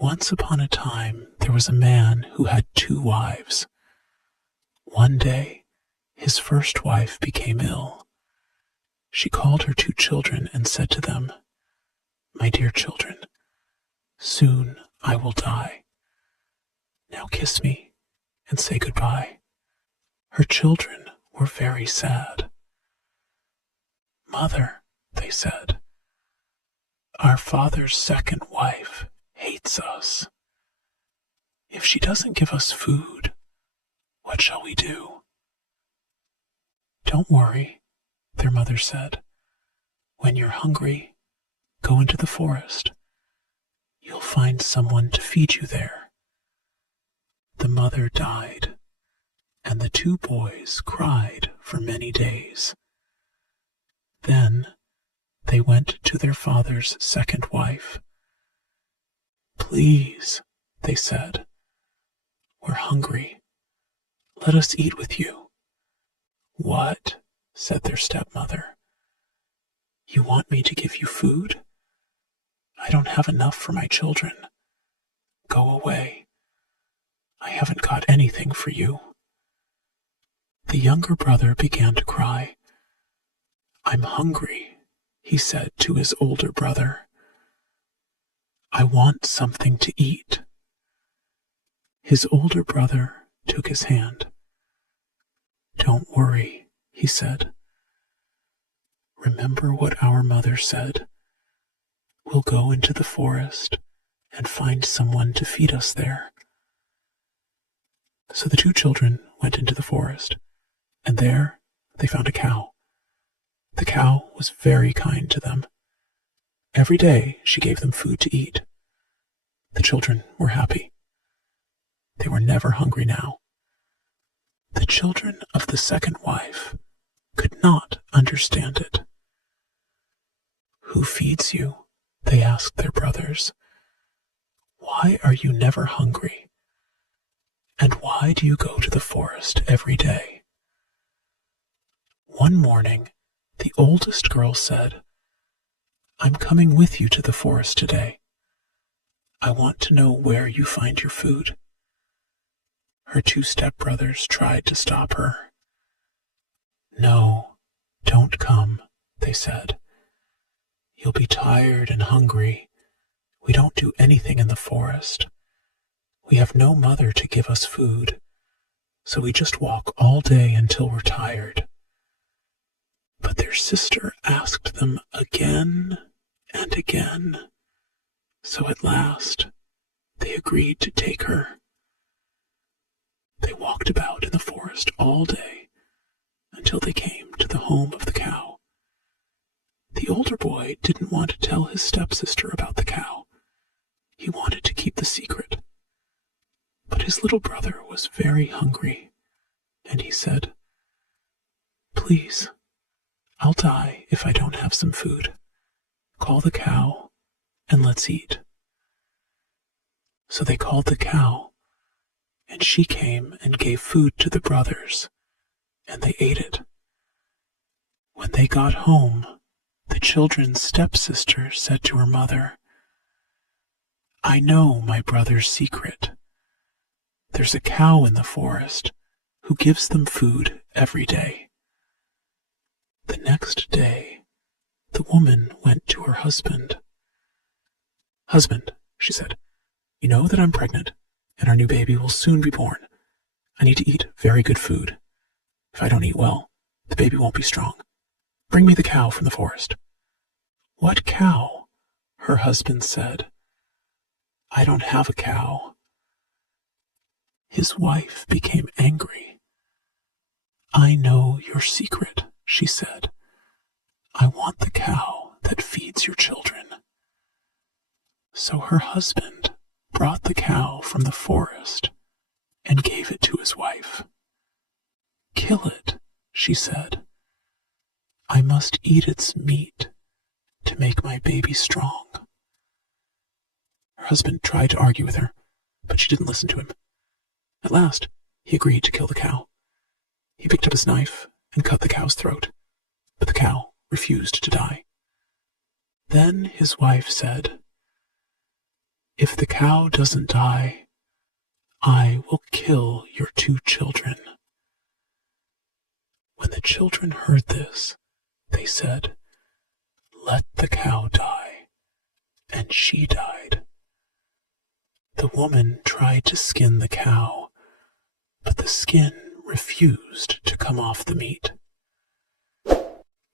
Once upon a time, there was a man who had 2 wives. One day, his first wife became ill. She called her 2 children and said to them, "My dear children, soon I will die. Now kiss me and say goodbye." Her children were very sad. "Mother," they said, "our father's second wife hates us. If she doesn't give us food, what shall we do?" "Don't worry," their mother said. "When you're hungry, go into the forest. You'll find someone to feed you there." The mother died, and the 2 boys cried for many days. Then they went to their father's second wife. "Please," they said, "we're hungry. Let us eat with you." "What?" said their stepmother. "You want me to give you food? I don't have enough for my children. Go away. I haven't got anything for you." The younger brother began to cry. "I'm hungry," he said to his older brother. "I want something to eat." His older brother took his hand. "Don't worry," he said. "Remember what our mother said. We'll go into the forest and find someone to feed us there." So the 2 children went into the forest, and there they found a cow. The cow was very kind to them. Every day she gave them food to eat. The children were happy. They were never hungry now. The children of the second wife could not understand it. "Who feeds you?" they asked their brothers. "Why are you never hungry? And why do you go to the forest every day?" One morning, the oldest girl said, "I'm coming with you to the forest today. I want to know where you find your food." Her 2 stepbrothers tried to stop her. "No, don't come," they said. "You'll be tired and hungry. We don't do anything in the forest. We have no mother to give us food, so we just walk all day until we're tired." But their sister asked them again and again, so at last they agreed to take her. They walked about in the forest all day until they came to the home of the cow. The older boy didn't want to tell his stepsister about the cow. He wanted to keep the secret. But his little brother was very hungry, and he said, "Please, I'll die if I don't have some food. Call the cow and let's eat." So they called the cow, and she came and gave food to the brothers, and they ate it. When they got home, the children's stepsister said to her mother, "I know my brother's secret. There's a cow in the forest who gives them food every day." The next day, the woman went to her husband. "Husband," she said, "you know that I'm pregnant, and our new baby will soon be born. I need to eat very good food. If I don't eat well, the baby won't be strong. Bring me the cow from the forest." "What cow?" her husband said. "I don't have a cow." His wife became angry. "I know your secret," she said. "I want the cow that feeds your children." So her husband brought the cow from the forest and gave it to his wife. "Kill it," she said. "I must eat its meat to make my baby strong." Her husband tried to argue with her, but she didn't listen to him. At last, he agreed to kill the cow. He picked up his knife and cut the cow's throat, but the cow refused to die. Then his wife said, If the cow doesn't die, I will kill your 2 children." When the children heard this, they said, "Let the cow die," and she died. The woman tried to skin the cow, but the skin refused to come off the meat.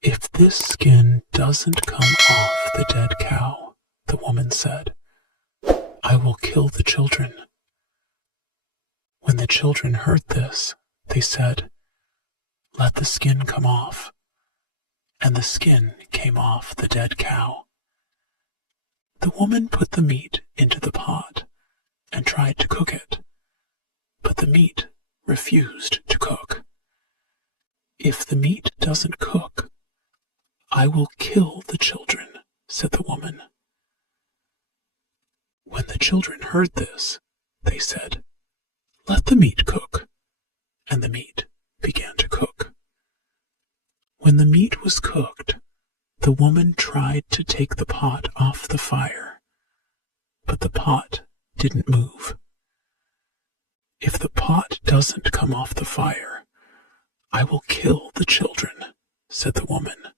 "If this skin doesn't come off the dead cow," the woman said, "I will kill the children." When the children heard this, they said, "Let the skin come off," and the skin came off the dead cow. The woman put the meat into the pot and tried to cook it, but the meat refused to cook. "If the meat doesn't cook, I will kill the children," said the woman. When the children heard this, they said, "Let the meat cook," and the meat began to cook. When the meat was cooked, the woman tried to take the pot off the fire, but the pot didn't move. "If the pot doesn't come off the fire, I will kill the children," said the woman.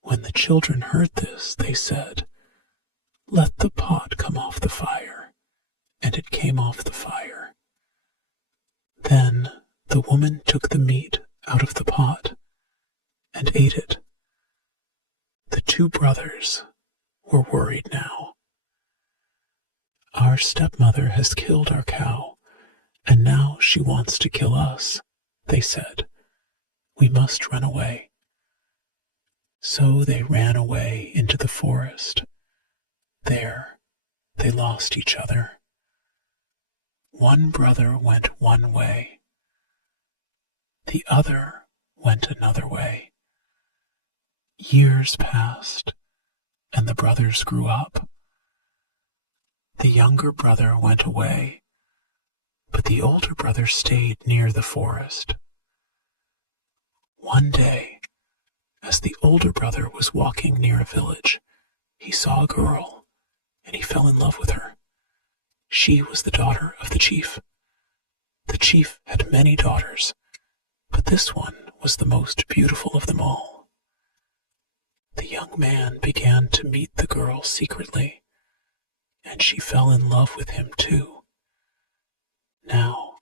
When the children heard this, they said, "Let the pot come off the fire," and it came off the fire. Then the woman took the meat out of the pot and ate it. The 2 brothers were worried now. "Our stepmother has killed our cow, and now she wants to kill us," they said. "We must run away." So they ran away into the forest. There they lost each other. One brother went one way. The other went another way. Years passed, and the brothers grew up. The younger brother went away, but the older brother stayed near the forest. One day, as the older brother was walking near a village, he saw a girl, and he fell in love with her. She was the daughter of the chief. The chief had many daughters, but this one was the most beautiful of them all. The young man began to meet the girl secretly, and she fell in love with him too. Now,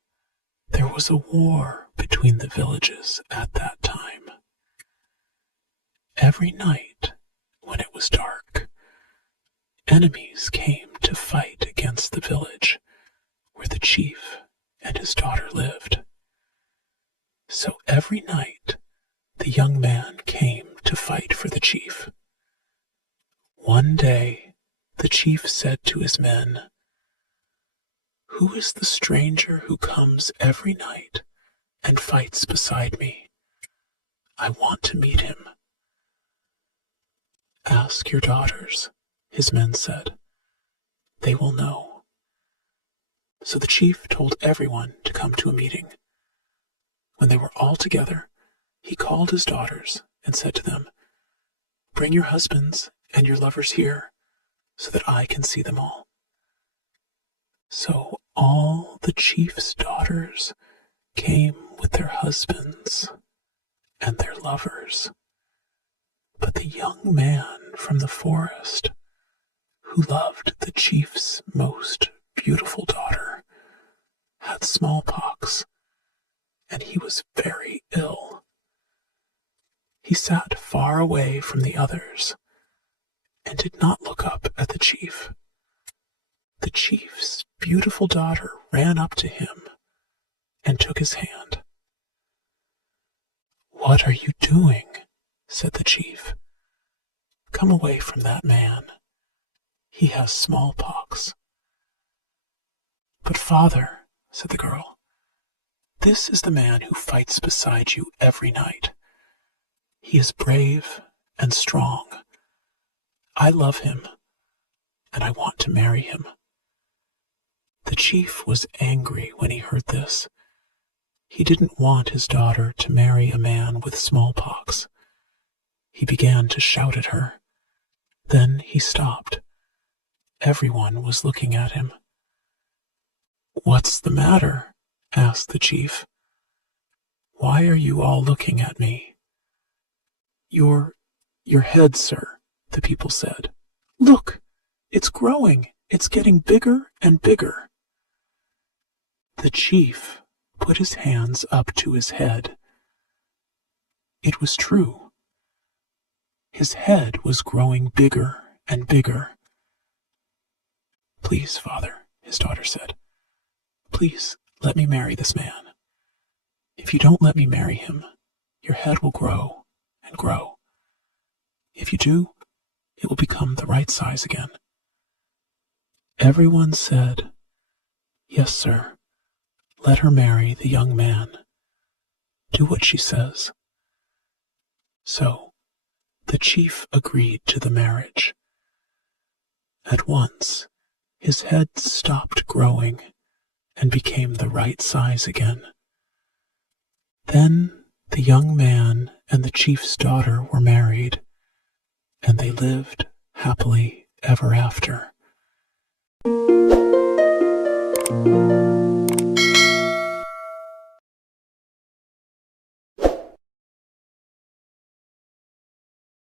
there was a war between the villages at that time. Every night, when it was dark, enemies came to fight against the village where the chief and his daughter lived. So every night, the young man came to fight for the chief. One day, the chief said to his men, "Who is the stranger who comes every night and fights beside me? I want to meet him." "Ask your daughters," his men said. "They will know." So the chief told everyone to come to a meeting. When they were all together, he called his daughters and said to them, "Bring your husbands and your lovers here, so that I can see them all." So all the chief's daughters came with their husbands and their lovers. But the young man from the forest, who loved the chief's most beautiful daughter, had smallpox, and he was very ill. He sat far away from the others and did not look up at the chief. The chief's beautiful daughter ran up to him and took his hand. "What are you doing?" said the chief. "Come away from that man. He has smallpox." "But father," said the girl, "this is the man who fights beside you every night. He is brave and strong. I love him, and I want to marry him." The chief was angry when he heard this. He didn't want his daughter to marry a man with smallpox. He began to shout at her. Then he stopped. Everyone was looking at him. "What's the matter?" asked the chief. "Why are you all looking at me?" Your head, sir," the people said. "Look, it's growing. It's getting bigger and bigger." The chief put his hands up to his head. It was true. His head was growing bigger and bigger. "Please, father," his daughter said, "please let me marry this man. If you don't let me marry him, your head will grow and grow. If you do, it will become the right size again." Everyone said, "Yes, sir. Let her marry the young man. Do what she says." So the chief agreed to the marriage. At once, his head stopped growing and became the right size again. Then the young man and the chief's daughter were married, and they lived happily ever after.